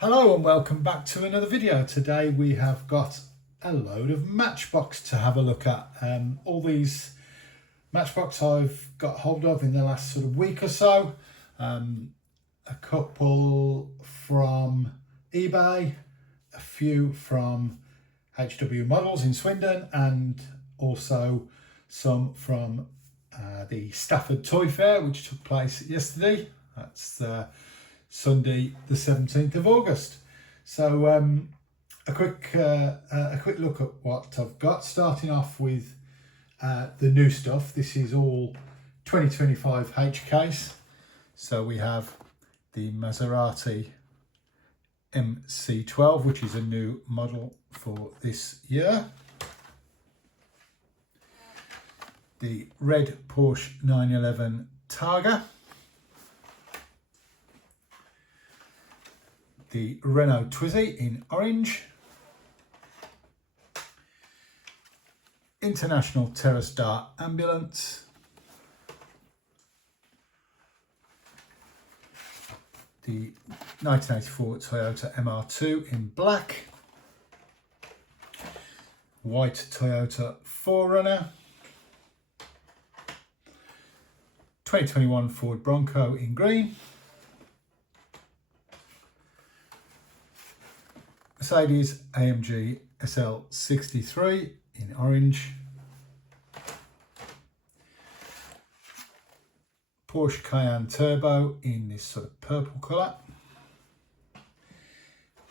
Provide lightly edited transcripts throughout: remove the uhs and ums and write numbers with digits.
Hello and welcome back to another video. Today we have got a load of Matchbox to have a look at. All these Matchbox I've got hold of in the last sort of week or so. A couple from eBay, a few from HW Models in Swindon, and also some from the Stafford Toy Fair, which took place yesterday. That's Sunday the 17th of August. So a quick look at what I've got, starting off with the new stuff. This is all 2025 H case. So we have the Maserati MC12, which is a new model for this year. The red Porsche 911 Targa. The Renault Twizy in orange. International TerraStar Ambulance. The 1984 Toyota MR2 in black. White Toyota 4Runner. 2021 Ford Bronco in green. Mercedes AMG SL63 in orange. Porsche Cayenne Turbo in this sort of purple colour.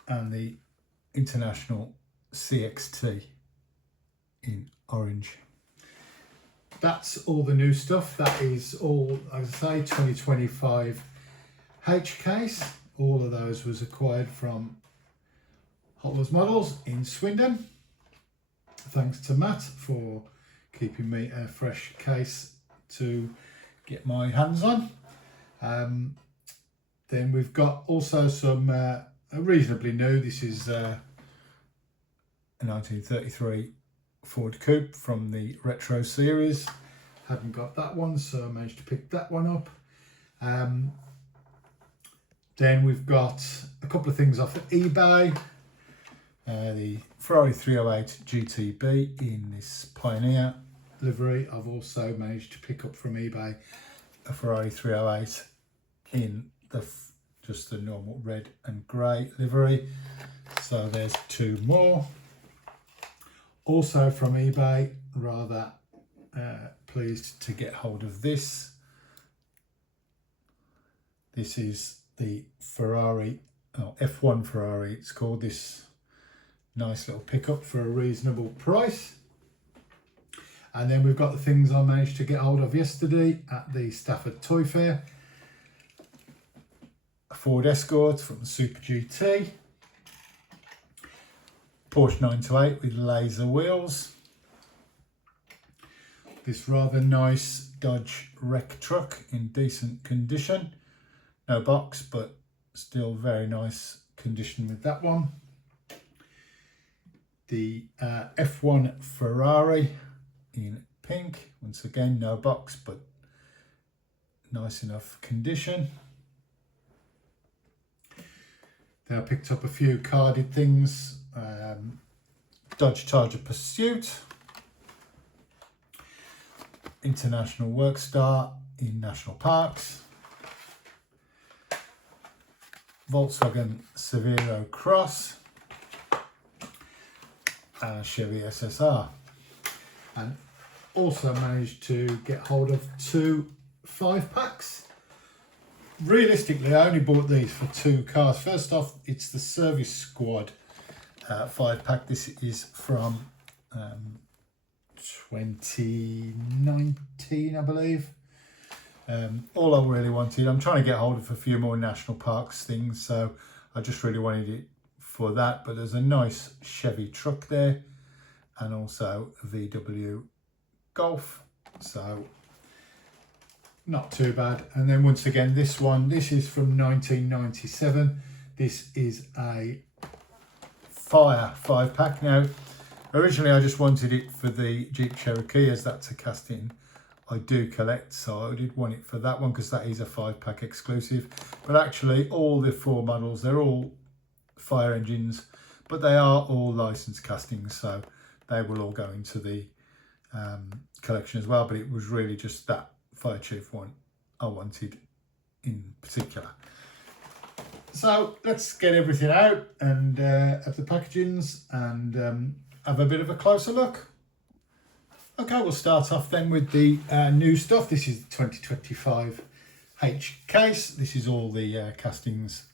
And the International CXT in orange. That's all the new stuff. That is all, as I say, 2025 H case. All of those was acquired from Hot Wheels Models in Swindon. Thanks to Matt for keeping me a fresh case to get my hands on. Then we've got also some reasonably new. This is a 1933 Ford Coupe from the Retro series. Hadn't got that one, so I managed to pick that one up. Then we've got a couple of things off of eBay. The Ferrari 308 GTB in this Pioneer livery. I've also managed to pick up from eBay a Ferrari 308 in the just the normal red and grey livery. So there's two more. Also from eBay, rather pleased to get hold of this. This is the Ferrari, F1 Ferrari it's called. This nice little pickup for a reasonable price. And then we've got the things I managed to get hold of yesterday at the Stafford Toy Fair. A Ford Escort from the Super GT. Porsche 928 with laser wheels. This rather nice Dodge wreck truck in decent condition. No box, but still very nice condition with that one. The F1 Ferrari in pink. Once again, no box, but nice enough condition. Then I picked up a few carded things. Dodge Charger Pursuit. International Workstar in National Parks. Volkswagen Severo Cross. And a Chevy SSR. And also managed to get hold of two 5-packs. Realistically, I only bought these for two cars. First off, it's the Service Squad 5-pack. This is from 2019, I believe. All I really wanted, I'm trying to get hold of a few more National Parks things, so I just really wanted it for that. But there's a nice Chevy truck there, and also a VW Golf, so not too bad. And then once again, this is from 1997. This is a Fire 5-pack. Now originally I just wanted it for the Jeep Cherokee, as that's a cast-in I do collect, so I did want it for that one because that is a 5-pack exclusive. But actually all the 4 models, they're all fire engines, but they are all licensed castings, so they will all go into the collection as well. But it was really just that Fire Chief one I wanted in particular. So let's get everything out and at the packagings and have a bit of a closer look. Okay, we'll start off then with the new stuff. This is the 2025 H case. This is all the castings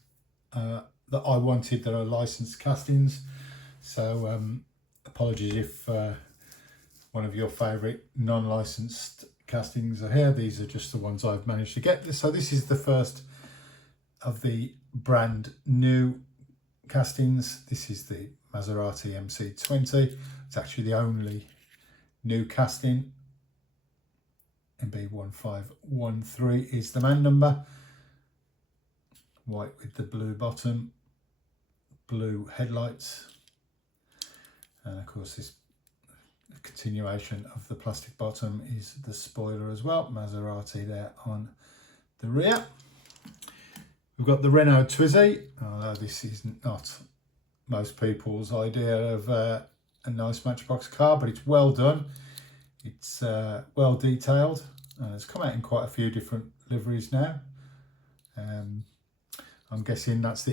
that I wanted that are licensed castings. So apologies if one of your favourite non-licensed castings are here. These are just the ones I've managed to get. So this is the first of the brand new castings. This is the Maserati MC20. It's actually the only new casting. MB1513 is the man number. White with the blue bottom, blue headlights, and of course this continuation of the plastic bottom is the spoiler as well. Maserati there on the rear. We've got the Renault Twizy, although this is not most people's idea of a nice Matchbox car, but it's well done. It's well detailed, and it's come out in quite a few different liveries now. I'm guessing this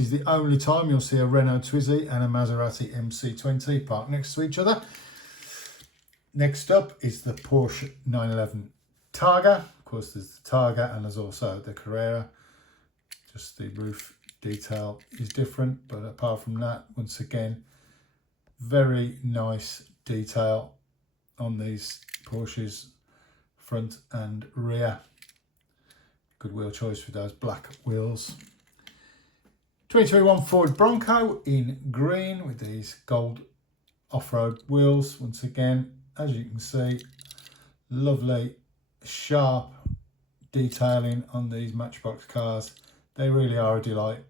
is the only time you'll see a Renault Twizy and a Maserati MC20 parked next to each other. Next up is the Porsche 911 Targa. Of course, there's the Targa and there's also the Carrera. Just the roof detail is different, but apart from that, once again, very nice detail on these Porsches, front and rear. Good wheel choice with those black wheels. 2021 Ford Bronco in green with these gold off-road wheels. Once again, as you can see, lovely sharp detailing on these Matchbox cars. They really are a delight.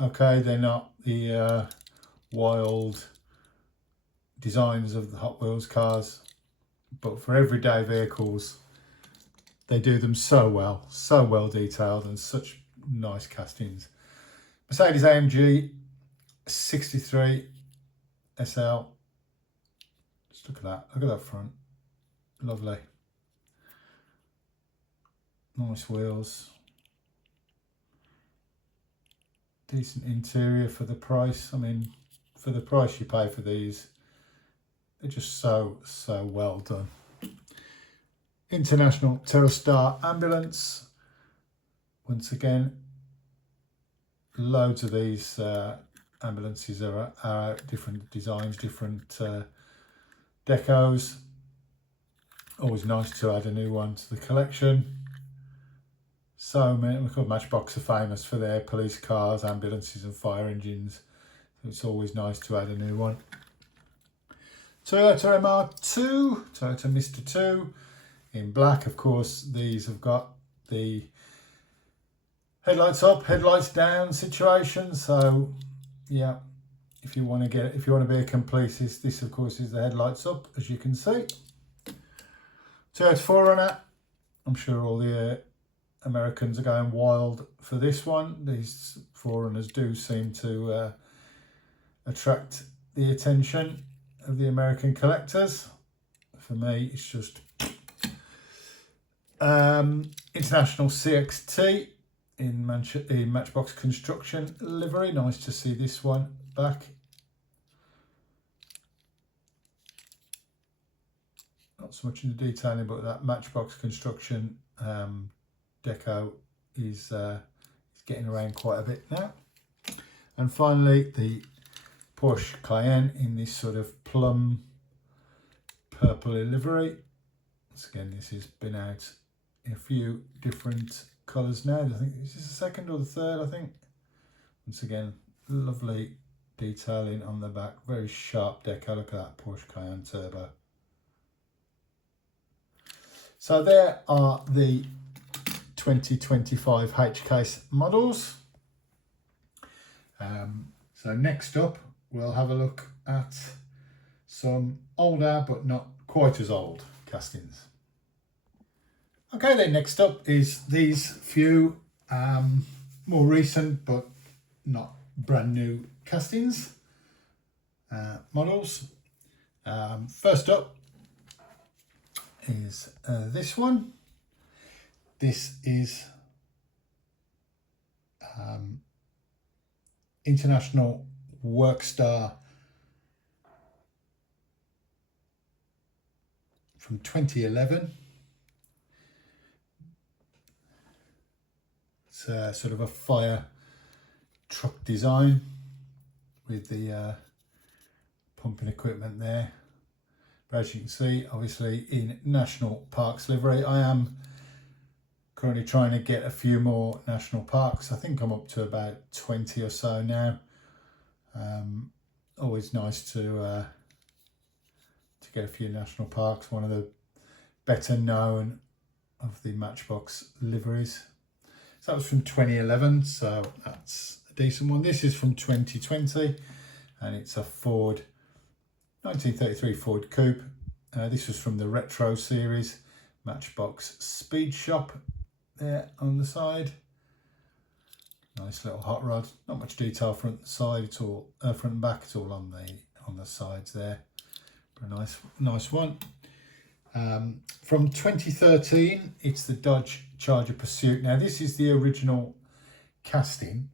Okay, they're not the wild designs of the Hot Wheels cars, but for everyday vehicles, they do them so well detailed, and such nice castings. Mercedes AMG 63 SL. Just look at that front. Lovely. Nice wheels. Decent interior for the price. I mean, for the price you pay for these, they're just so well done. International Terrastar ambulance. Once again, loads of these ambulances are out, different designs, different decos. Always nice to add a new one to the collection. So many. Look, Matchbox are famous for their police cars, ambulances and fire engines. So it's always nice to add a new one. Toyota MR2, Toyota Mr. 2 in black. Of course, these have got the headlights up, headlights down situation. So yeah, if you want to be a completist, this of course is the headlights up, as you can see. Toyota 4Runner. I'm sure all the Americans are going wild for this one. These 4Runners do seem to attract the attention of the American collectors. For me, it's just International CXT in Matchbox construction livery. Nice to see this one back. Not so much in the detailing, but that Matchbox construction deco is getting around quite a bit now. And finally, the Porsche Cayenne in this sort of plum purple livery. Once again, this has been out in a few different colours now. I think this is the second or the third, I think. Once again, lovely detailing on the back, very sharp deco. Look at that Porsche Cayenne Turbo. So there are the 2025 H-Case models. So next up, we'll have a look at some older but not quite as old castings. Okay, then next up is these few more recent but not brand new castings models. First up is this one. This is International Workstar from 2011. It's sort of a fire truck design with the pumping equipment there. But as you can see, obviously in National Parks livery. I am currently trying to get a few more national parks. I think I'm up to about 20 or so now. Always nice to get a few national parks. One of the better known of the Matchbox liveries. So that was from 2011, so that's a decent one. This is from 2020, and it's a Ford 1933 Ford Coupe. This was from the Retro series, Matchbox Speed Shop there on the side. Nice little hot rod. Not much detail front and side. It's all front and back. It's all on the sides there. But a nice one. From 2013, it's the Dodge Charger Pursuit. Now this is the original casting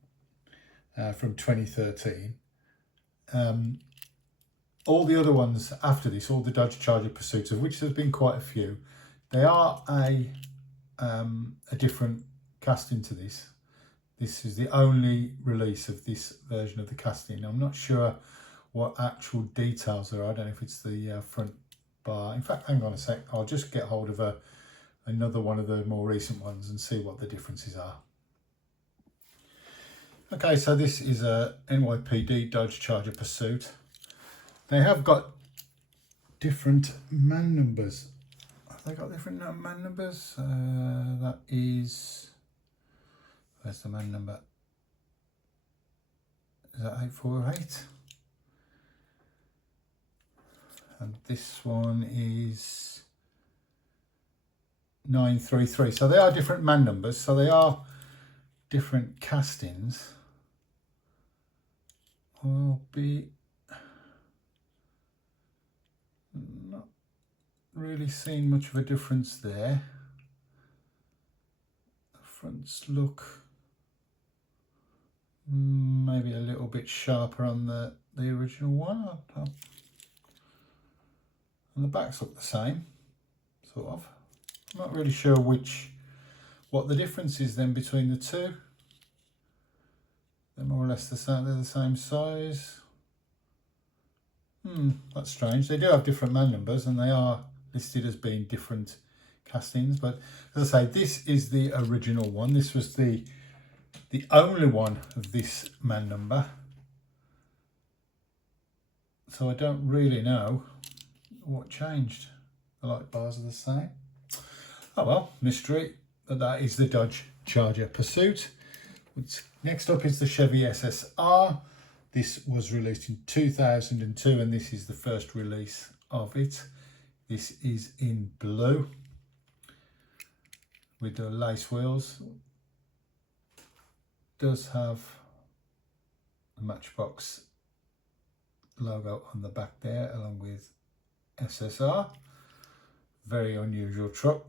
from 2013. All the other ones after this, all the Dodge Charger Pursuits, of which there's been quite a few, they are a different casting to this. This is the only release of this version of the casting. I'm not sure what actual details are. I don't know if it's the front bar. In fact, hang on a sec. I'll just get hold of another one of the more recent ones and see what the differences are. Okay, so this is a NYPD Dodge Charger Pursuit. They have got different man numbers. Have they got different man numbers? That is... Where's the man number? Is that 848? And this one is 933. So they are different man numbers. So they are different castings. Will be not really seeing much of a difference there. The fronts look maybe a little bit sharper on the original one. And the backs look the same, sort of. I'm not really sure what the difference is then between the two. They're more or less the same. They're the same size. That's strange. They do have different man numbers, and they are listed as being different castings. But as I say, this is the original one. This was the only one of this man number. So I don't really know what changed. The light bars are the same. Oh well, mystery. But that is the Dodge Charger Pursuit. Next up is the Chevy SSR. This was released in 2002, and this is the first release of it. This is in blue with the lace wheels. Does have the Matchbox logo on the back there, along with SSR. Very unusual truck.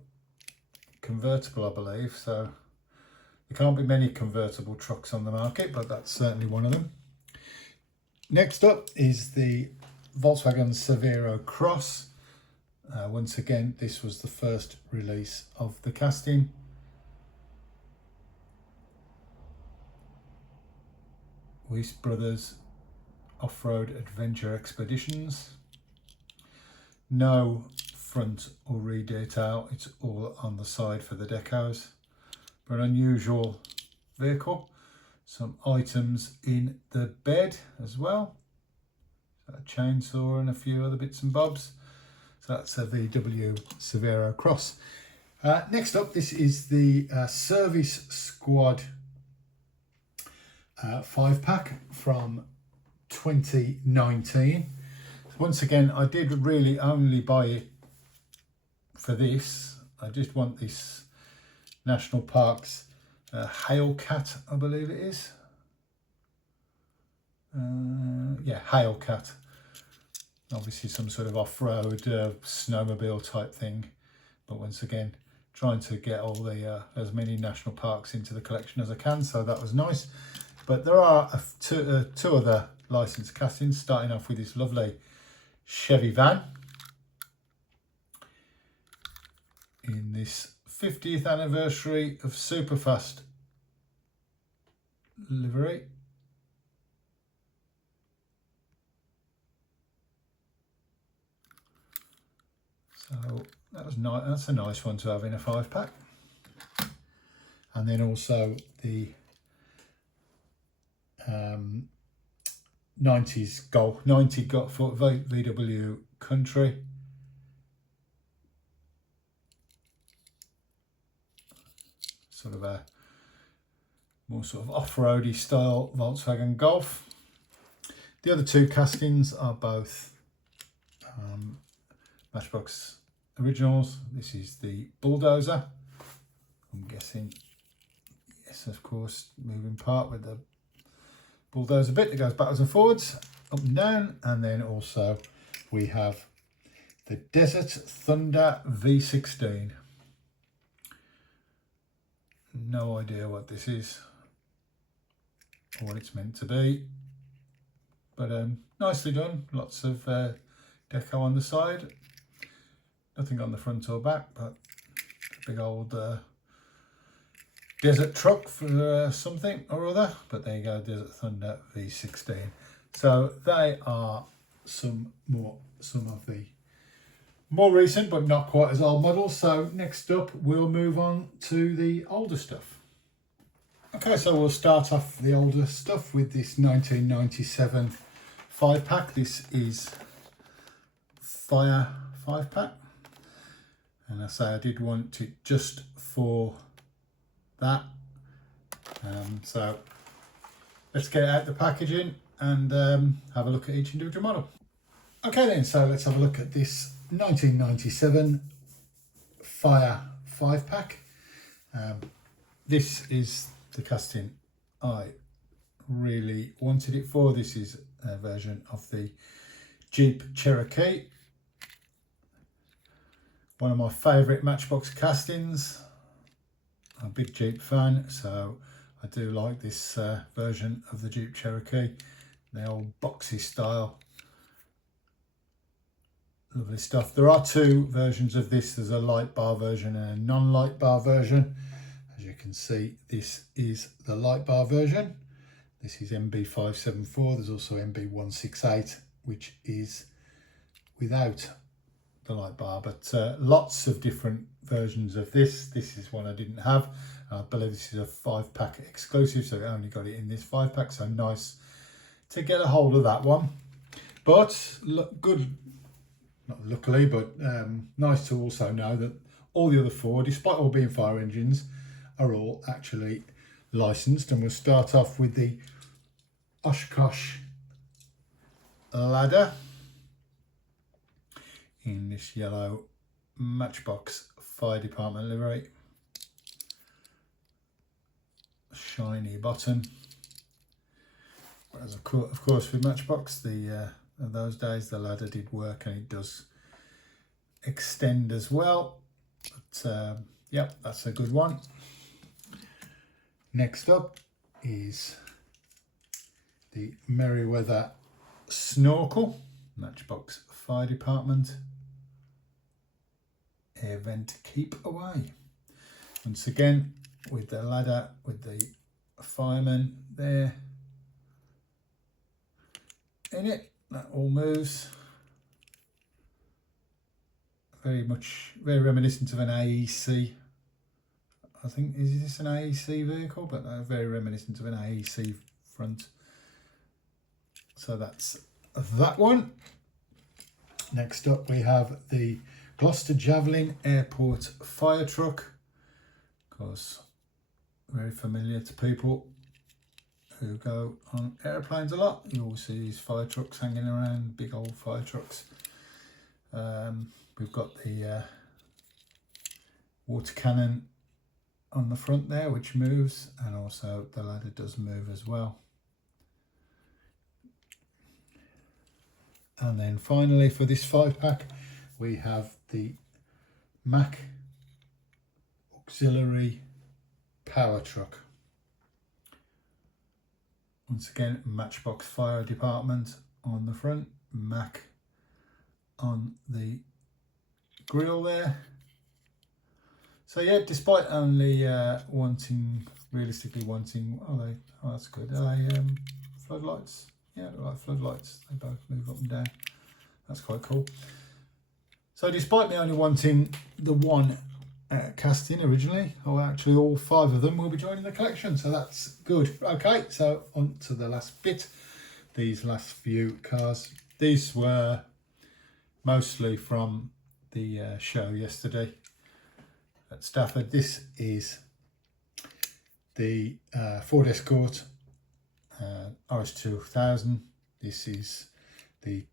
Convertible, I believe, so there can't be many convertible trucks on the market, but that's certainly one of them. Next up is the Volkswagen Severo Cross. Once again, this was the first release of the casting. Weiss Brothers Off-Road Adventure Expeditions. No front or rear detail, it's all on the side for the decos. But an unusual vehicle. Some items in the bed as well. A chainsaw and a few other bits and bobs. So that's a VW Severo Cross. Next up, this is the Service Squad 5-pack from 2019. Once again, I did really only buy it for this. I just want this National Parks Hailcat, I believe it is. yeah, Hailcat. Obviously some sort of off-road snowmobile type thing, but once again trying to get all the as many national parks into the collection as I can, so that was nice. But there are two other licensed castings, starting off with this lovely Chevy van in this 50th anniversary of Superfast livery. So that was nice. That's a nice one to have in a 5-pack. And then also the 90s Golf, 90 VW Country. Sort of a more sort of off-roady style Volkswagen Golf. The other two castings are both Matchbox originals. This is the Bulldozer. I'm guessing, yes, of course, moving part with the bulldozer bit that goes backwards and forwards, up and down. And then also we have the Desert Thunder V16. No idea what this is or what it's meant to be, but nicely done. Lots of deco on the side, nothing on the front or back, but a big old desert truck for something or other. But there you go, Desert Thunder V16. So they are some of the more recent but not quite as old models. So next up we'll move on to the older stuff. Okay, so we'll start off the older stuff with this 1997 5-pack. This is Fire 5-pack, and I say I did want it just for that. So let's get out the packaging and have a look at each individual model. Okay then, so let's have a look at this 1997 Fire 5-pack. This is the casting I really wanted it for. This is a version of the Jeep Cherokee, one of my favourite Matchbox castings. I'm a big Jeep fan, so I do like this version of the Jeep Cherokee, the old boxy style. Lovely stuff. There are two versions of this. There's a light bar version and a non-light bar version. As you can see, this is the light bar version. This is MB574. There's also MB168, which is without the light bar, but lots of different versions of this. This is one I didn't have. I believe this is a 5-pack exclusive, so I only got it in this 5-pack, so nice to get a hold of that one. But look good, not luckily, but nice to also know that all the other four, despite all being fire engines, are all actually licensed. And we'll start off with the Oshkosh Ladder in this yellow Matchbox Fire Department livery. Shiny bottom. Whereas of course with Matchbox, in those days the ladder did work, and it does extend as well. But yep, that's a good one. Next up is the Merriweather Snorkel, Matchbox Fire Department air vent keep away. Once again with the ladder with the fireman there in it. That all moves. Very reminiscent of an AEC. I think, is this an AEC vehicle? But very reminiscent of an AEC front. So that's that one. Next up we have the Gloucester Javelin Airport fire truck. Of course, very familiar to people who go on airplanes a lot. You always see these fire trucks hanging around, big old fire trucks. We've got the water cannon on the front there, which moves, and also the ladder does move as well. And then finally for this 5-pack, we have the Mack auxiliary power truck. Once again, Matchbox fire department on the front, Mack on the grill there. So yeah, despite only realistically wanting, oh that's good, floodlights, yeah, like floodlights, they both move up and down, that's quite cool. So despite me only wanting the one casting originally, actually all 5 of them will be joining the collection, so that's good. Okay, so on to the last bit, these last few cars. These were mostly from the show yesterday at Stafford. This is the Ford Escort RS2000. This is the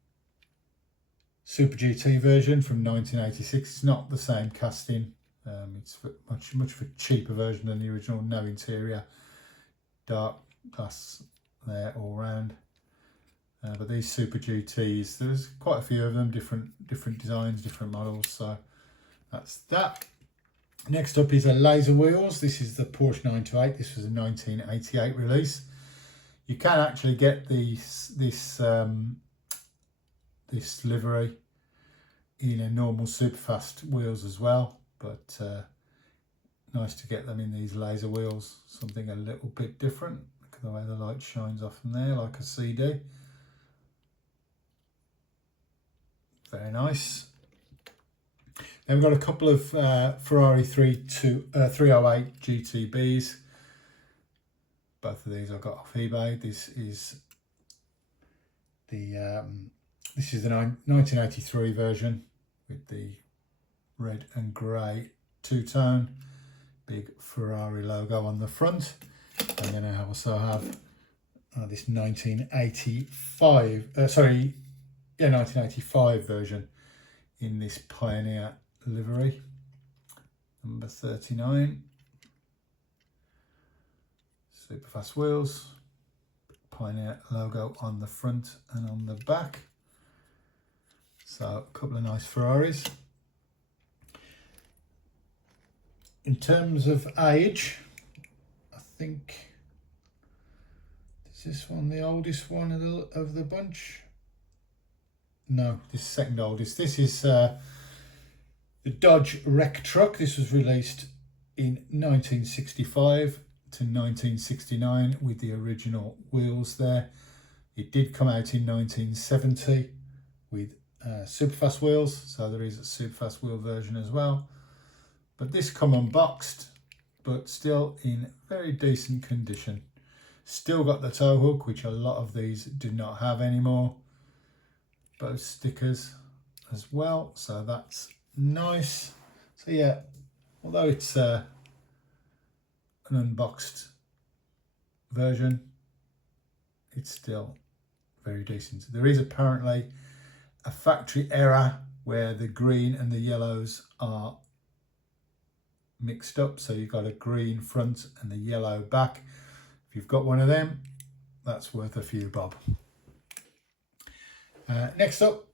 Super GT version from 1986. It's not the same casting. It's much for cheaper version than the original. No interior, dark glass there all round. But these Super GTs, there's quite a few of them, different designs, different models. So that's that. Next up is a laser wheels. This is the Porsche 928. This was a 1988 release. You can actually get this livery in a normal Superfast wheels as well, but nice to get them in these laser wheels, something a little bit different. Look at the way the light shines off from there like a CD. Very nice. Then we've got a couple of Ferrari 308 GTBs. Both of these I got off eBay. This is the 1983 version with the red and grey two-tone, big Ferrari logo on the front. And then I also have this 1985 version in this Pioneer livery, number 39. Superfast wheels, Pioneer logo on the front and on the back. So a couple of nice Ferraris. In terms of age, I think is this one the oldest one of the bunch? No, this is second oldest. This is the Dodge Wreck Truck. This was released in 1965 to 1969 with the original wheels there. It did come out in 1970 with Superfast wheels, so there is a Superfast wheel version as well. But this come unboxed, but still in very decent condition. Still got the tow hook, which a lot of these do not have anymore. Both stickers as well, so that's nice. So yeah, although it's an unboxed version, it's still very decent. There is apparently a factory error where the green and the yellows are mixed up, so you've got a green front and the yellow back. If you've got one of them, that's worth a few bob. Next up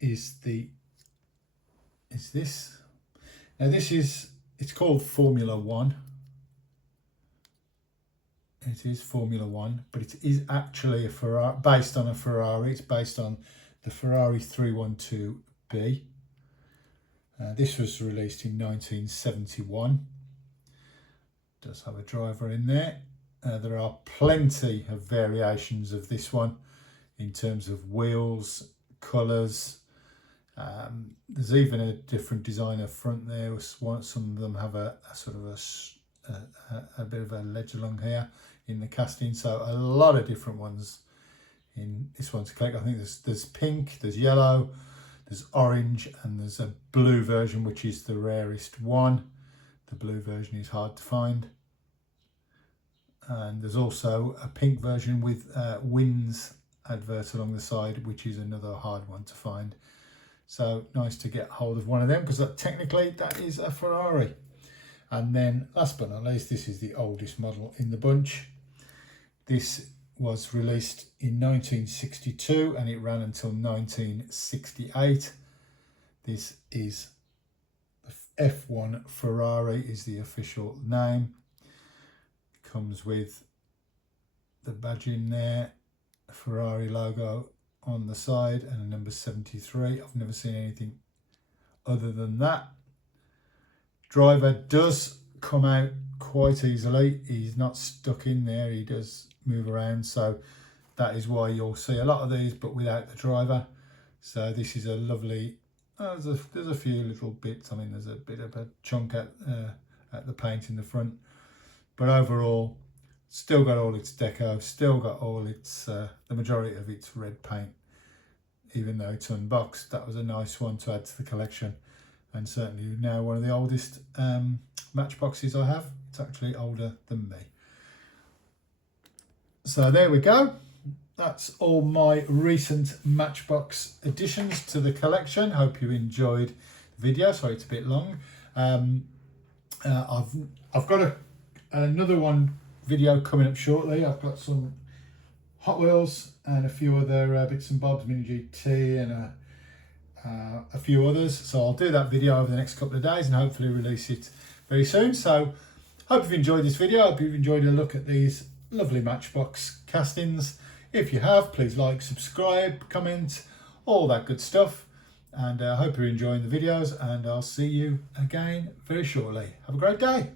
is this. Now it's called Formula One. It is Formula One, but it is actually a Ferrari, based on a Ferrari. It's based on the Ferrari 312B. This was released in 1971. Does have a driver in there. There are plenty of variations of this one in terms of wheels, colours. There's even a different designer front there. Some of them have a sort of a bit of a ledge along here in the casting. So a lot of different ones in this one to collect. I think there's pink, there's yellow, there's orange, and there's a blue version, which is the rarest one. The blue version is hard to find. And there's also a pink version with Wins advert along the side, which is another hard one to find. So nice to get hold of one of them, because technically that is a Ferrari. And then last but not least, this is the oldest model in the bunch. This was released in 1962 and it ran until 1968. This is the F1 Ferrari is the official name. Comes with the badge in there, Ferrari logo on the side and a number 73. I've never seen anything other than that. Driver does come out quite easily. He's not stuck in there. He does move around, so that is why you'll see a lot of these but without the driver. So this is a lovely, there's a few little bits. I mean, there's a bit of a chunk at the paint in the front, but overall still got all its deco, still got all its the majority of its red paint, even though it's unboxed. That was a nice one to add to the collection, and certainly now one of the oldest Matchboxes I have. It's actually older than me. So there we go. That's all my recent Matchbox additions to the collection. Hope you enjoyed the video. Sorry it's a bit long. I've got another one video coming up shortly. I've got some Hot Wheels and a few other bits and bobs, Mini GT and a few others. So I'll do that video over the next couple of days and hopefully release it very soon. So hope you've enjoyed this video. Hope you've enjoyed a look at these lovely Matchbox castings. If you have, please like, subscribe, comment, all that good stuff. And I hope you're enjoying the videos, and I'll see you again very shortly. Have a great day.